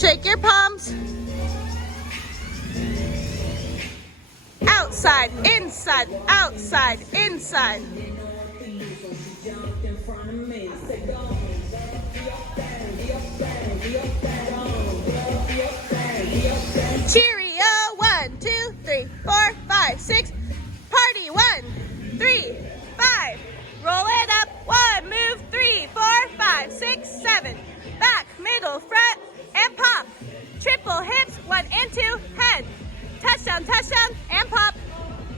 Shake your palms. Outside, inside, outside, inside. Cheerio, 1, 2, 3, 4, 5, 6. Party, 1, 3, 5. Roll it up, 1, move, 3, 4, 5, 6, 7. Back, middle, front, and pop. Triple hips, 1 and 2, head. Touchdown, touchdown, and pop.